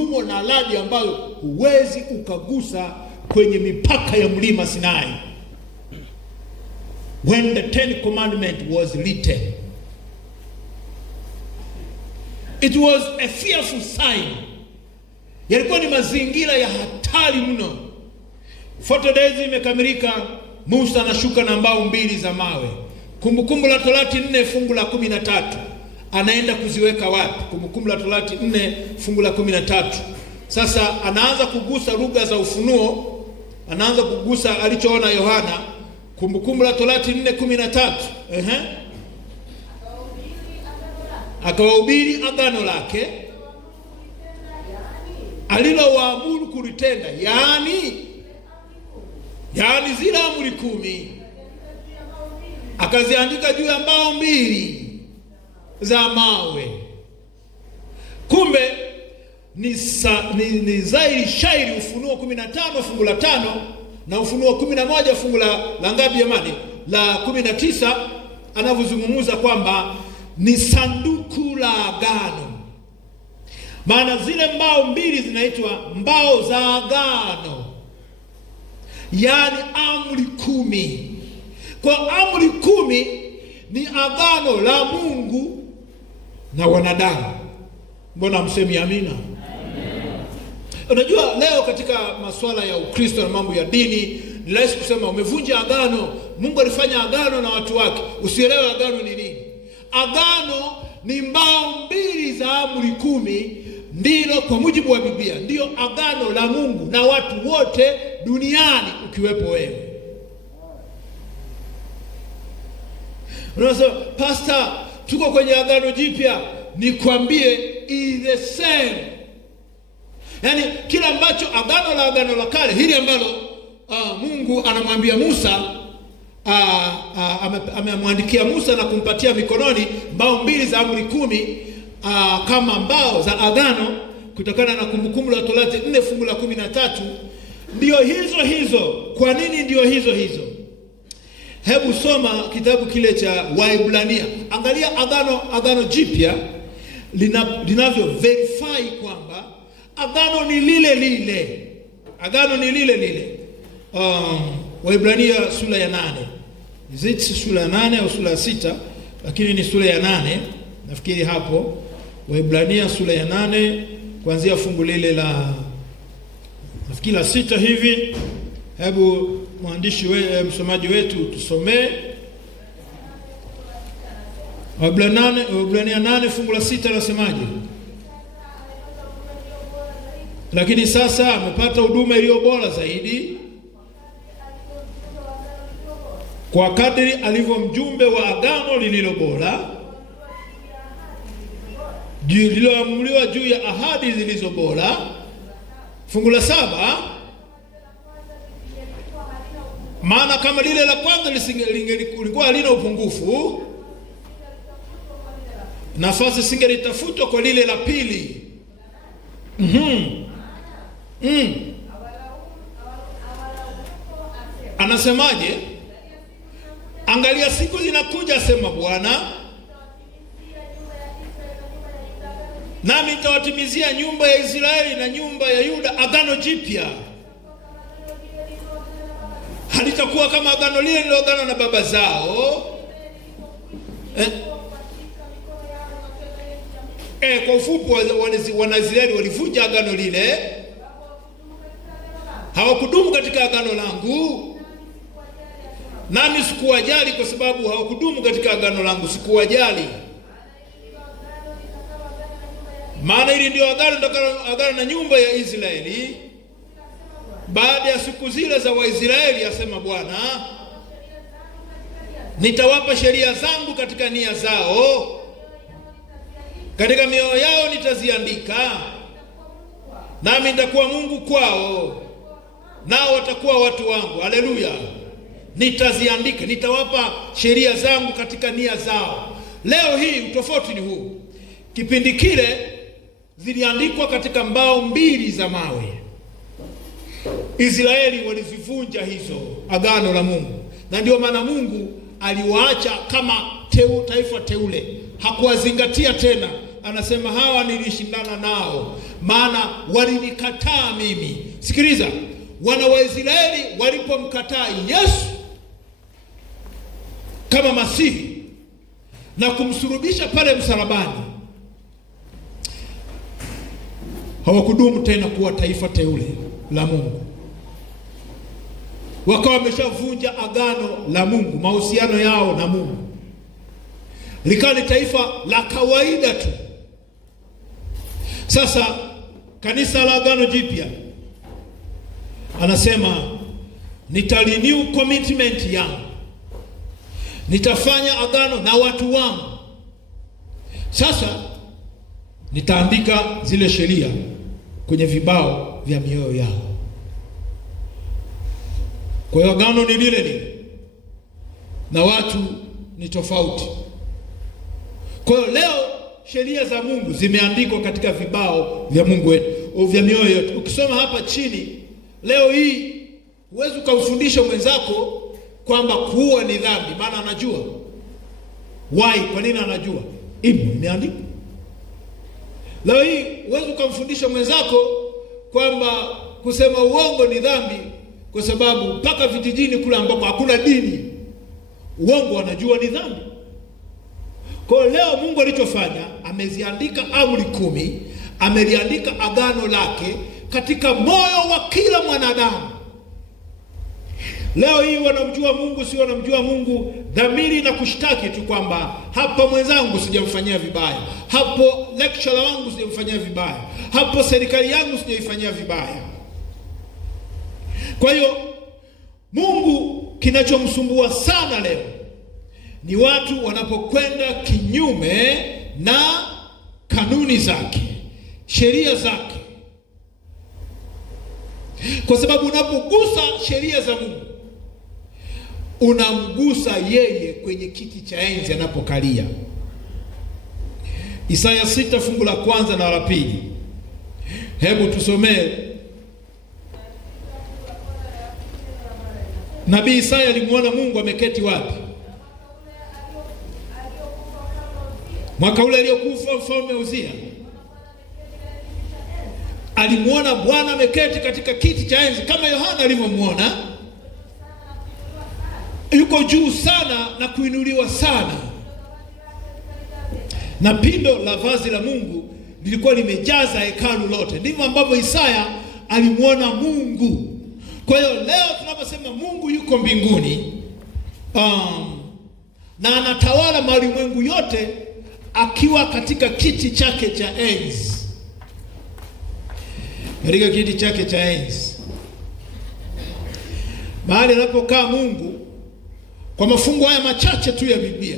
umo na ahadi ambayo huwezi ukagusa kwenye mipaka ya mlima Sinai. When the 10 commandment was written, it was a fearful sign. Yalikuwa ni mazingira ya hatari mno. 40 days imekamilika, Musa anashuka na mbao 2 za mawe. Kumbukumbu la Torati 4 fungu la 13. Anaenda kuziweka wapi? Kumbukumbu la Torati 4 fungu la 13. Sasa anaanza kugusa lugha za ufunuo, anaanza kugusa alichoona Yohana. Kumbukumbu la Torati 4:13. Akawahubiri agano lake alilowaamuru kulitenda, yaani zile amri 10 akaziandika juu ya mbao 2 za mawe. Kumbe ni zaidi shairi Ufunuo 15 fungu la 5 na Ufunuo 11 fungu la ngapi jamani? La 19, anavyozungumza kwamba ni sanduku la agano. Maana zile mbao 2 zinaitwa mbao za agano, yaani amri 10. Kwa amri 10 ni agano la Mungu na wanadamu. Mbona msemi amina? Unajua leo katika masuala ya Ukristo na mambo ya dini ni rahisi kusema umevunja agano. Mungu alifanya agano na watu wake. Usielewe agano ni nini. Agano ni mbao 2 za amri 10, ndilo kwa mujibu wa Biblia ndio agano la Mungu na watu wote duniani ukiwepo wewe. Unasema, pastor, tuko kwenye agano jipya. Nikwambie, is the same. Yaani kila ambacho agano la kale hili ambalo Mungu anamwambia Musa, amemwandikia Musa na kumpatia mikononi mbao 2 za amri 10 kama mbao za agano, kutokana na Kumbukumbu la Torati 4 fungu la 13. Ndio hizo. Kwa nini ndio hizo? Hebu soma kitabu kile cha Waebrania. Angalia agano jipya linavyo verify kwamba agano ni lile. Agano ni lile. Waebrania sura ya 8. Is it sura ya 8 au sura ya 6? Lakini ni sura ya 8. Nafikiri hapo. Waebrania sura ya 8 kuanzia fungu lile la nafikiri la 6 hivi. Hebu msomaji wetu tusomee. Waebrania 8 fungu la 6 nasemaje? Lakini sasa amepata huduma iliyo bora zaidi, kwa kadri alivyo mjumbe wa agano lililo bora, lililoamriwa juu ya ahadi zilizo bora. Fungu la 7, maana kama lile la kwanza lilikuwa halina upungufu, nafasi singelitafutwa kwa lile la pili. Anasemaje? Angalia, siku zinakuja, asema Bwana, nami nitawatimizia nyumba ya Israeli na nyumba ya Yuda agano jipya. Halitakuwa kama agano lile nililoagana na baba zao. Kwa ufupi, Wanaisraeli walivunja agano lile, hawakudumu katika agano langu, nami sikuwajali. Kwa sababu hawakudumu katika agano langu, sikuwajali. Maana hili ndio agano na nyumba ya Israeli baada ya siku zile za Waisraeli, asema Bwana, nitawapa sheria zangu katika nia zao, katika mioyo yao nitaziandika, nami nitakuwa Mungu kwao, nao watakuwa watu wangu. Haleluya! Nitaziandika, nitawapa sheria zangu katika nia zao. Leo hii utofauti ni huu. Kipindi kile ziliandikwa katika mbao 2 za mawe. Israeli walizivunja hizo agano la Mungu, na ndio maana Mungu aliwaacha kama taifa teule. Hakuwazingatia tena anasema hawa nilishindana nao, maana walinikataa mimi. Sikiliza, wana wa Israeli walipomkataa Yesu kama Masihi na kumsulubisha pale msalabani, hawakudumu tena kuwa taifa teule la Mungu. Wakawa wameshavunja agano la Mungu, mahusiano yao na Mungu. Likawa ni taifa la kawaida tu. Sasa kanisa la Agano Jipya anasema nitarenew commitment yangu, nitafanya agano na watu wangu. Sasa nitaandika zile sheria kwenye vibao vya mioyo yao. Kwa hiyo agano ni lile lile na watu ni tofauti. Kwa hiyo leo sheria za Mungu zimeandikwa katika vibao vya Mungu wetu, vya mioyo yetu. Ukisoma hapa chini leo hii, huwezi ukamfundisha mwenzako kwamba kuua ni dhambi, maana anajua. Why? Kwa nini anajua? Imeandikwa. Leo hii huwezi ukamfundisha mwenzako kwamba kusema uongo ni dhambi, kwa sababu mpaka vijijini kule ambako hakuna dini, uongo wanajua ni dhambi. Kwa leo Mungu alichofanya, ameziandika amri 10, ameliandika agano lake katika moyo wa kila mwanadamu. Leo hii wanamjua Mungu, si wanamjua Mungu, dhamiri na kushtaki tu kwamba hapa mwenzangu sijamfanyia vibaya, hapo lecturer wangu sijamfanyia vibaya, hapo serikali yangu sijaifanyia vibaya. Kwa hiyo Mungu, kinachomsumbua sana leo ni watu wanapokwenda kinyume na kanuni zake, sheria zake. Kwa sababu unapogusa sheria za Mungu, unamgusa yeye kwenye kiti cha enzi anapokalia. Isaya 6 fungu la 1 na la 2. Hebu tusomee. Nabii Isaya alimuona Mungu ameketi wapi? Mwaka ule aliokufa mfalme Uzia, alimuona Bwana ameketi katika kiti cha enzi kama Yohana alivyomuona. Yuko juu sana na kuinuliwa sana, na pindo la vazi la Mungu lilikuwa limejaza hekalu lote. Ndivyo ambavyo Isaya alimuona Mungu. Kwa hiyo leo tunaposema Mungu yuko mbinguni, na anatawala malimwengu yote akiwa katika kiti chake cha enzi. Katika kiti chake cha enzi, mahali anapokaa Mungu, kwa mafungu haya machache tu ya Biblia,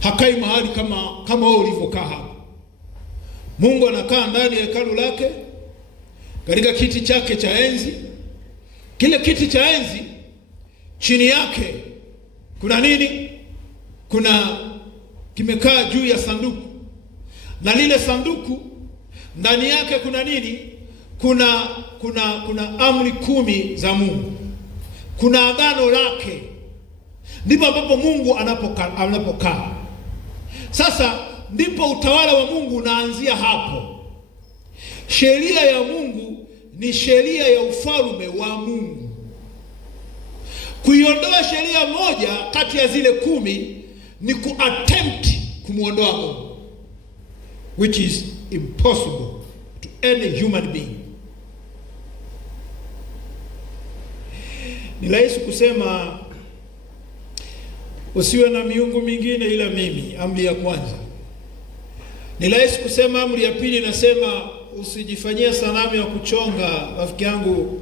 hakai mahali kama wewe ulivyokaa hapa. Mungu anakaa ndani ya hekalu lake katika kiti chake cha enzi. Kile kiti cha enzi, chini yake kuna nini? Kimekaa juu ya sanduku, na lile sanduku ndani yake kuna nini? Kuna amri 10 za Mungu, kuna agano lake. Ndipo ambapo Mungu anapokaa. Sasa ndipo utawala wa Mungu unaanzia hapo. Sheria ya Mungu ni sheria ya ufalme wa Mungu. Kuiondoa sheria moja kati ya zile 10 ni kuattempt kumuondoa Mungu, which is impossible to any human being. Ni rahisi kusema usiwe na miungu mingine ila mimi, amri ya kwanza. Ni rahisi kusema amri ya pili inasema usijifanyie sanamu ya kuchonga. Rafiki yangu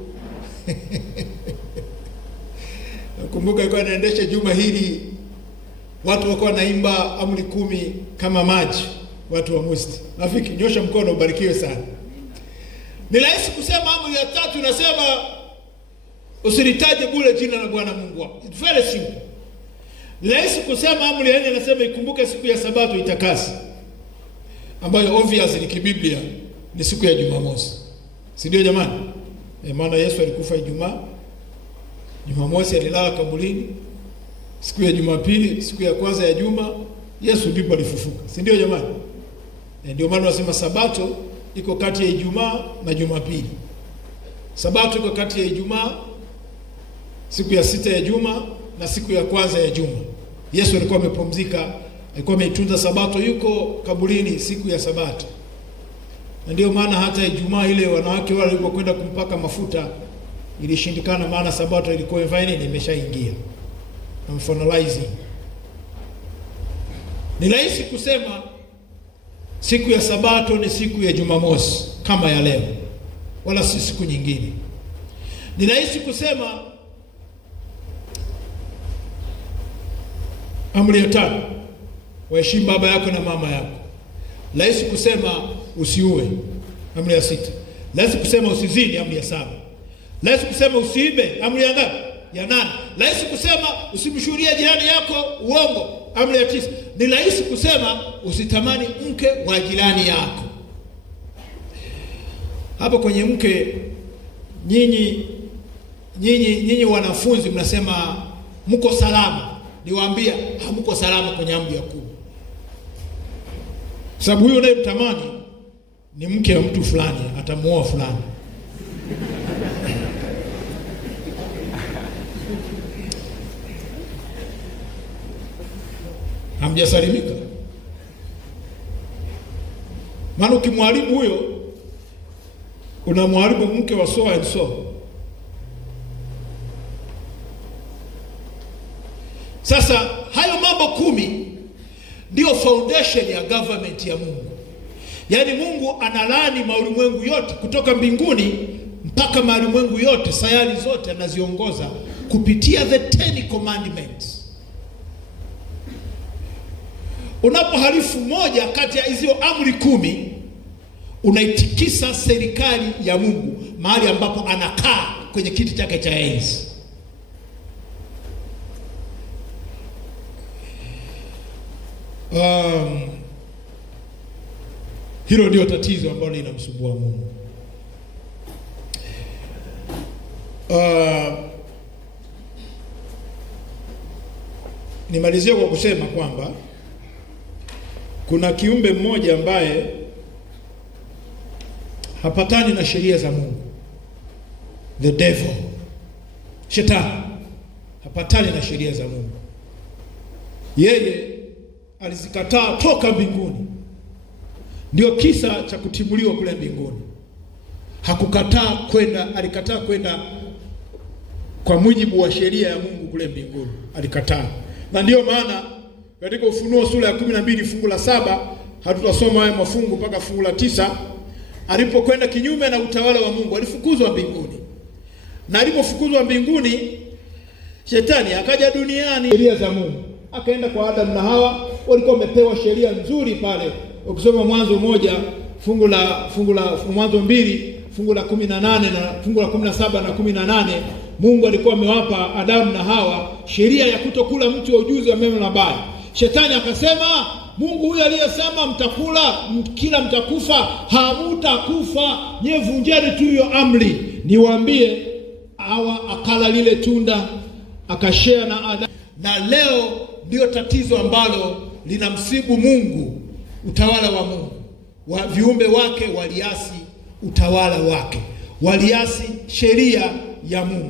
nakumbuka ilikuwa naendesha juma hili, watu wako wanaimba amri 10 kama maji, watu wa Musti. Rafiki, nyosha mkono ubarikiwe sana. Ni rahisi kusema amri ya 3 inasema usilitaje bure jina la Bwana Mungu wako. It's very simple. Ni rahisi kusema amri ya 4 inasema ikumbuke siku ya Sabato itakase, ambayo obviously kibiblia ni siku ya Jumamosi. Si ndio jamani? Maana Yesu alikufa Ijumaa, Jumamosi alilala kaburini, siku ya Jumapili, siku ya kwanza ya juma Yesu ndipo alifufuka, si ndio jamani? Ndio maana tunasema Sabato iko kati ya Ijumaa na Jumapili. Sabato iko kati ya Ijumaa, siku ya 6 ya juma, na siku ya kwanza ya juma. Yesu alikuwa amepumzika, alikuwa ameitunza Sabato, yuko kaburini siku ya Sabato. Na ndio maana hata Ijumaa ile wanawake wale walipokwenda kumpaka mafuta ilishindikana, maana Sabato ilikuwa imeshaingia. I'm finalizing. Ni rahisi kusema siku ya Sabato ni siku ya Jumamosi kama ya leo, wala si siku nyingine. Ni rahisi kusema amri ya 5, waheshimu baba yako na mama yako. Rahisi kusema usiue, amri ya 6. Rahisi kusema usizini, amri ya 7. Rahisi kusema usiibe, amri ya ngapi? Ya 8. Rahisi kusema usimshuhudie jirani yako uongo, amri ya 9. Ni rahisi kusema usitamani mke wa jirani yako. Hapo kwenye mke, nyinyi wanafunzi mnasema mko salama. Niwaambia hamko salama kwenye amri ya 10. Sababu huyo unayemtamani ni mke wa mtu fulani, atamuoa fulani. Hamjasalimika. Maana ukimharibu huyo, unamharibu mke wa so and so. Sasa hayo mambo 10 ndio foundation ya government ya Mungu. Yaani Mungu analani maulimwengu yote kutoka mbinguni mpaka maulimwengu yote, sayari zote anaziongoza kupitia the 10 commandments. Unapohalifu moja kati ya hizo amri 10, unaitikisa serikali ya Mungu mahali ambapo anakaa kwenye kiti chake cha enzi. Hilo ndio tatizo ambalo linamsumbua Mungu. Nimalizie kwa kusema kwamba kuna kiumbe mmoja ambaye hapatani na sheria za Mungu. The devil, Shetani, hapatani na sheria za Mungu. Yeye alizikataa toka mbinguni. Ndio kisa cha kutimuliwa kule mbinguni. Alikataa kwenda kwa mujibu wa sheria ya Mungu kule mbinguni. Alikataa. Na ndio maana katika Ufunuo sura ya 12 fungu la 7, hatutasoma haya mafungu mpaka fungu la 9, alipokwenda kinyume na utawala wa Mungu, alifukuzwa mbinguni. Na alipofukuzwa mbinguni, Shetani akaja duniani, sheria za Mungu. Akaenda kwa Adam na Hawa, walikuwa wamepewa sheria nzuri pale. Ukisoma Mwanzo 1 Mwanzo 2 fungu la 18 na fungu la 17 na 18, Mungu alikuwa amewapa Adamu na Hawa sheria ya kutokula mti wa ujuzi wa mema na mabaya. Shetani akasema, Mungu huyu aliyesema mtakula kila mtakufa, hamutakufa. Nyewe vunjeni tu hiyo amri. Niwaambie, Hawa akala lile tunda, akashare na Adamu. Na leo ndio tatizo ambalo linamsibu Mungu, utawala wa Mungu. Viumbe wake waliasi utawala wake, waliasi sheria ya Mungu.